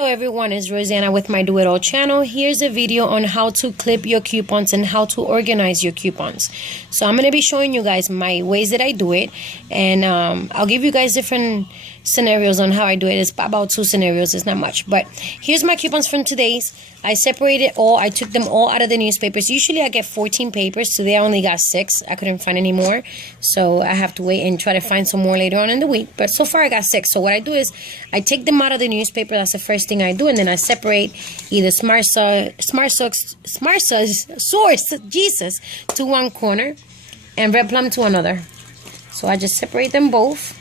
Hello everyone, it's Rosanna with my Do It All channel. Here's a video on how to clip your coupons and how to organize your coupons. So I'm going to be showing you guys my ways that I do it, and I'll give you guys different scenarios on how I do it. It's about 2 scenarios, it's not much, but here's my coupons from today's. I separated all, I took them all out of the newspapers. Usually I get 14 papers. Today I only got 6. I couldn't find any more, so I have to wait and try to find some more later on in the week, but so far I got 6. So what I do is I take them out of the newspaper. That's the first thing I do, and then I separate either Smart Source, Jesus, to one corner and Red Plum to another. So I just separate them both.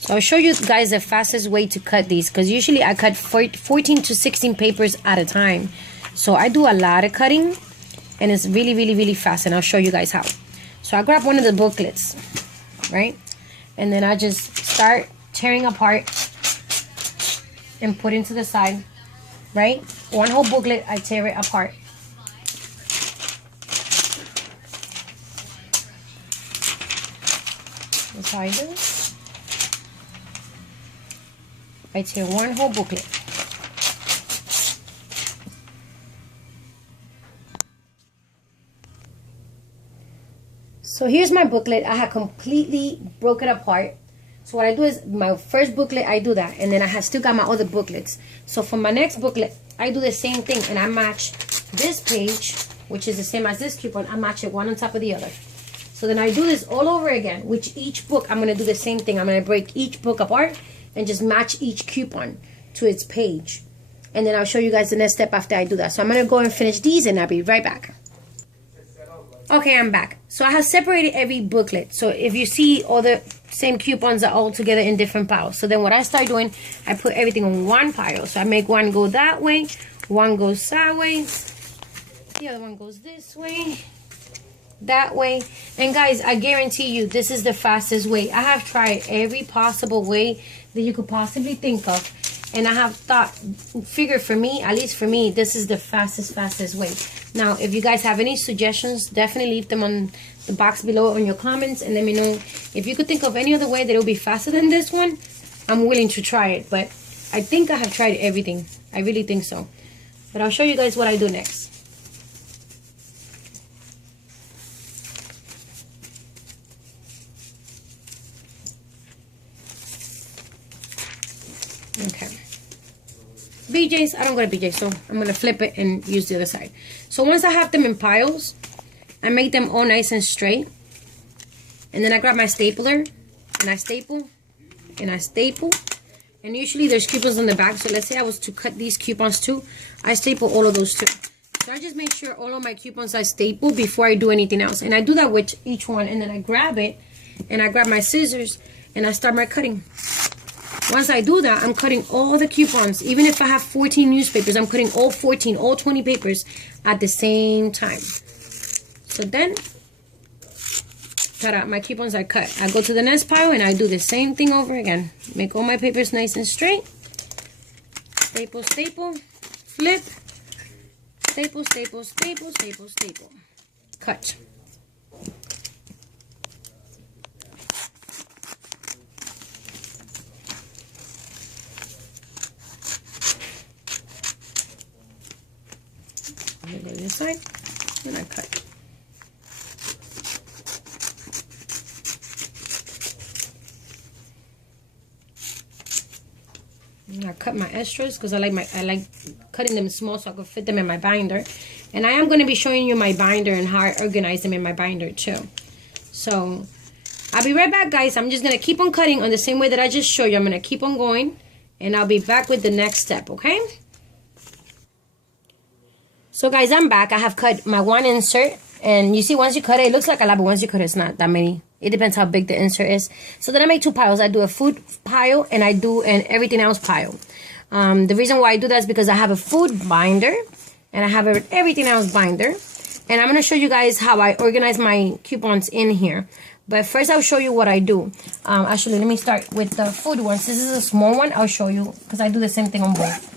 So I'll show you guys the fastest way to cut these, because usually I cut 14 to 16 papers at a time. So I do a lot of cutting, and it's really fast, and I'll show you guys how. So I grab one of the booklets, right? And then I just start tearing apart and put into the side, right? One whole booklet, I tear it apart. That's how I do it. I tear one whole booklet. So here's my booklet. I have completely broken apart. So what I do is my first booklet, I do that, and then I have still got my other booklets. So for my next booklet, I do the same thing, and I match this page, which is the same as this coupon. I match it one on top of the other. So then I do this all over again, which each book, I'm going to do the same thing. I'm going to break each book apart and just match each coupon to its page. And then I'll show you guys the next step after I do that. So I'm going to go and finish these, and I'll be right back. Okay, I'm back. So I have separated every booklet. So if you see, all the same coupons are all together in different piles. So then what I start doing, I put everything on one pile. So I make one go that way, one goes sideways, the other one goes this way, that way. And guys, I guarantee you this is the fastest way. I have tried every possible way that you could possibly think of, and I have figured for me, at least for me, this is the fastest way. Now if you guys have any suggestions, definitely leave them on the box below on your comments, and let me know if you could think of any other way that it will be faster than this one. I'm willing to try it, but I think I have tried everything. I really think so. But I'll show you guys what I do next. Okay. BJ's, I don't go to BJ's, so I'm going to flip it and use the other side. So once I have them in piles, I make them all nice and straight. And then I grab my stapler, and I staple, and I staple. And usually there's coupons on the back, so let's say I was to cut these coupons too, I staple all of those too. So I just make sure all of my coupons I staple before I do anything else. And I do that with each one, and then I grab it, and I grab my scissors, and I start my cutting. Once I do that, I'm cutting all the coupons. Even if I have 14 newspapers, I'm cutting all 14, all 20 papers at the same time. So then, ta-da, my coupons are cut. I go to the next pile, and I do the same thing over again. Make all my papers nice and straight. Staple, staple, flip. Staple, staple, staple, staple, staple. Cut. I'm going to go to this side, and I cut. And I cut my extras because I like cutting them small so I can fit them in my binder. And I am going to be showing you my binder and how I organize them in my binder too. So I'll be right back, guys. I'm just going to keep on cutting on the same way that I just showed you. I'm going to keep on going, and I'll be back with the next step, okay? So guys, I'm back. I have cut my one insert, and you see once you cut it, it looks like a lot, but once you cut it, it's not that many. It depends how big the insert is. So then I make 2 piles. I do a food pile, and I do an everything else pile. The reason why I do that is because I have a food binder, and I have an everything else binder. And I'm going to show you guys how I organize my coupons in here. But first I'll show you what I do. Actually, let me start with the food ones. This is a small one. I'll show you because I do the same thing on both.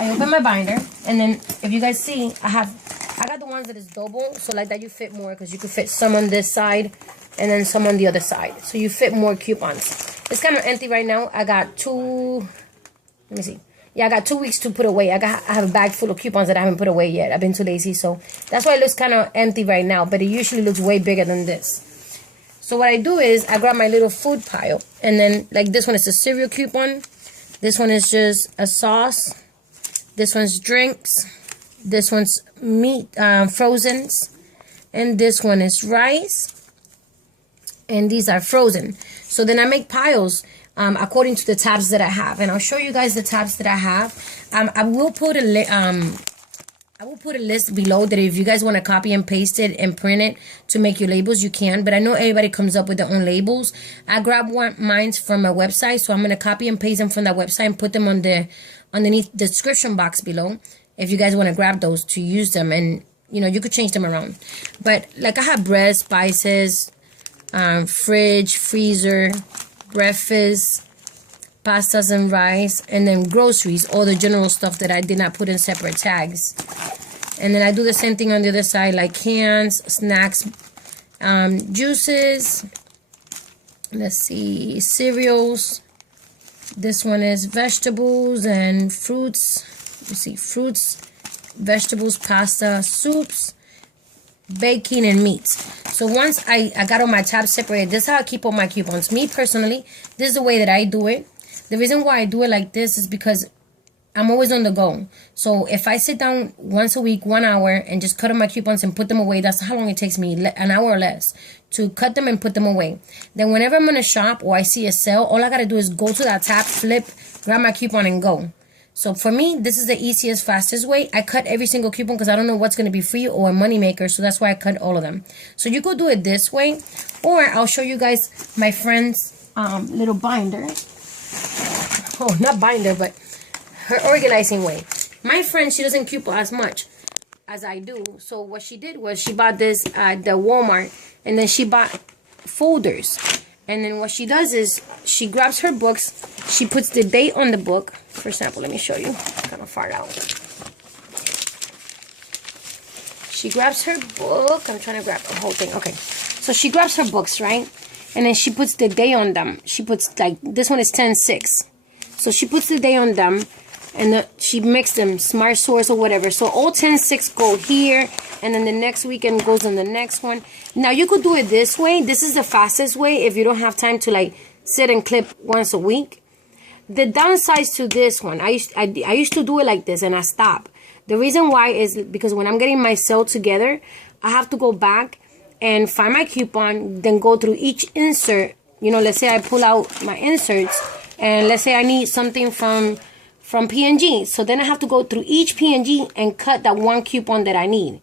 I open my binder, and then if you guys see, I have I got the ones that is double, so like that you fit more, because you could fit some on this side and then some on the other side. So you fit more coupons. It's kind of empty right now. I got let me see. Yeah, I got 2 weeks to put away. I have a bag full of coupons that I haven't put away yet. I've been too lazy, so that's why it looks kind of empty right now, but it usually looks way bigger than this. So what I do is I grab my little food pile, and then like this one is a cereal coupon. This one is just a sauce. This one's drinks. This one's meat, frozens. And this one is rice. And these are frozen. So then I make piles according to the tabs that I have. And I'll show you guys the tabs that I have. I will put a list below that if you guys want to copy and paste it and print it to make your labels, you can. But I know everybody comes up with their own labels. I grab mine from a website, so I'm going to copy and paste them from that website and put them on underneath the description box below if you guys want to grab those to use them. And, you know, you could change them around. But, like, I have bread, spices, fridge, freezer, breakfast, pastas and rice, and then groceries, all the general stuff that I did not put in separate tags. And then I do the same thing on the other side, like cans, snacks, juices, let's see, cereals. This one is vegetables and fruits. You see, fruits, vegetables, pasta, soups, baking, and meats. So once I got all my tabs separated, this is how I keep all my coupons. Me personally, this is the way that I do it. The reason why I do it like this is because I'm always on the go. So if I sit down once a week, 1 hour, and just cut up my coupons and put them away, that's how long it takes me, an hour or less, to cut them and put them away. Then whenever I'm going to shop or I see a sale, all I got to do is go to that tab, flip, grab my coupon, and go. So for me, this is the easiest, fastest way. I cut every single coupon because I don't know what's going to be free or a money maker. So that's why I cut all of them. So you could do it this way. Or I'll show you guys my friend's little binder. Oh, not binder, but her organizing way. My friend, she doesn't coupon as much as I do. So what she did was she bought this at the Walmart. And then she bought folders. And then what she does is she grabs her books. She puts the date on the book. For example, let me show you. Kind of far out. She grabs her book. I'm trying to grab the whole thing. Okay. So she grabs her books, right? And then she puts the day on them. She puts, like, this one is 10/6. So she puts the day on them. And she makes them Smart Source or whatever. So all 10/6 go here. And then the next weekend goes on the next one. Now, you could do it this way. This is the fastest way if you don't have time to, like, sit and clip once a week. The downside to this one, I used to do it like this, and I stopped. The reason why is because when I'm getting my sale together, I have to go back and find my coupon, then go through each insert. You know, let's say I pull out my inserts, and let's say I need something from P&G. So then I have to go through each P&G and cut that one coupon that I need.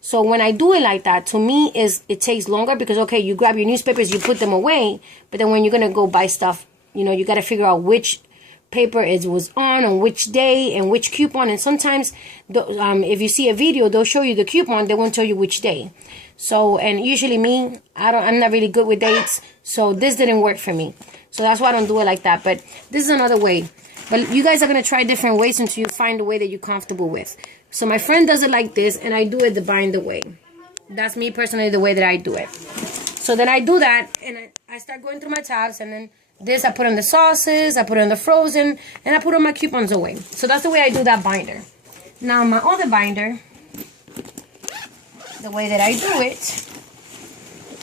So when I do it like that, to me, it takes longer because, okay, you grab your newspapers, you put them away, but then when you're going to go buy stuff, you know, you got to figure out which paper it was on which day and which coupon. And sometimes, if you see a video, they'll show you the coupon, they won't tell you which day. So, and usually me, I'm not really good with dates, so this didn't work for me. So that's why I don't do it like that, but this is another way. But you guys are going to try different ways until you find the way that you're comfortable with. So my friend does it like this, and I do it the binder way. That's me personally, the way that I do it. So then I do that, and I start going through my tabs, and then this I put on the sauces, I put on the frozen, and I put on my coupons away. So that's the way I do that binder. Now my other binder, the way that I do it,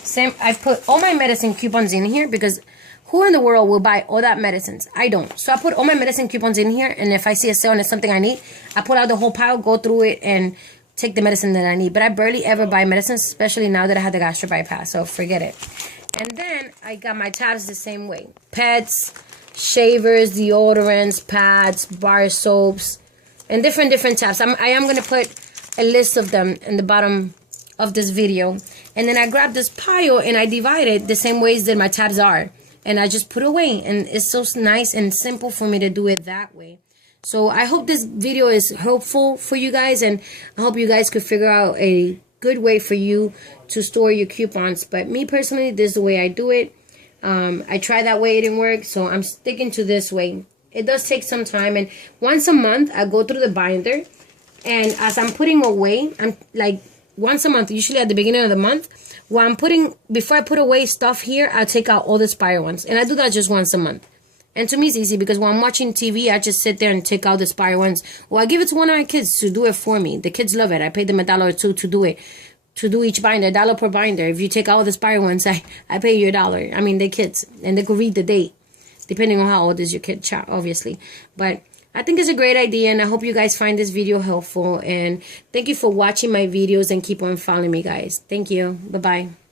same. I put all my medicine coupons in here because who in the world will buy all that medicines? I don't. So I put all my medicine coupons in here, and if I see a sale and it's something I need, I pull out the whole pile, go through it, and take the medicine that I need. But I barely ever buy medicines, especially now that I had the gastro bypass, so forget it. And then I got my tabs the same way. Pets, shavers, deodorants, pads, bar soaps, and different tabs. I am going to put a list of them in the bottom of this video. And then I grab this pile and I divide it the same ways that my tabs are. And I just put away. And it's so nice and simple for me to do it that way. So I hope this video is helpful for you guys. And I hope you guys could figure out a good way for you to store your coupons. But me personally, this is the way I do it. I tried that way, it didn't work. So I'm sticking to this way. It does take some time. And once a month, I go through the binder. And as I'm putting away, I'm like once a month, usually at the beginning of the month, while I'm putting, before I put away stuff here, I take out all the expired ones. And I do that just once a month. And to me, it's easy because when I'm watching TV, I just sit there and take out the expired ones. Or I give it to one of my kids to do it for me. The kids love it. I pay them $1 or $2 to do it. To do each binder, $1 per binder. If you take out all the expired ones, I pay you $1. I mean, they're kids. And they could read the date. Depending on how old is your kid, obviously. But I think it's a great idea, and I hope you guys find this video helpful. And thank you for watching my videos, and keep on following me, guys. Thank you. Bye-bye.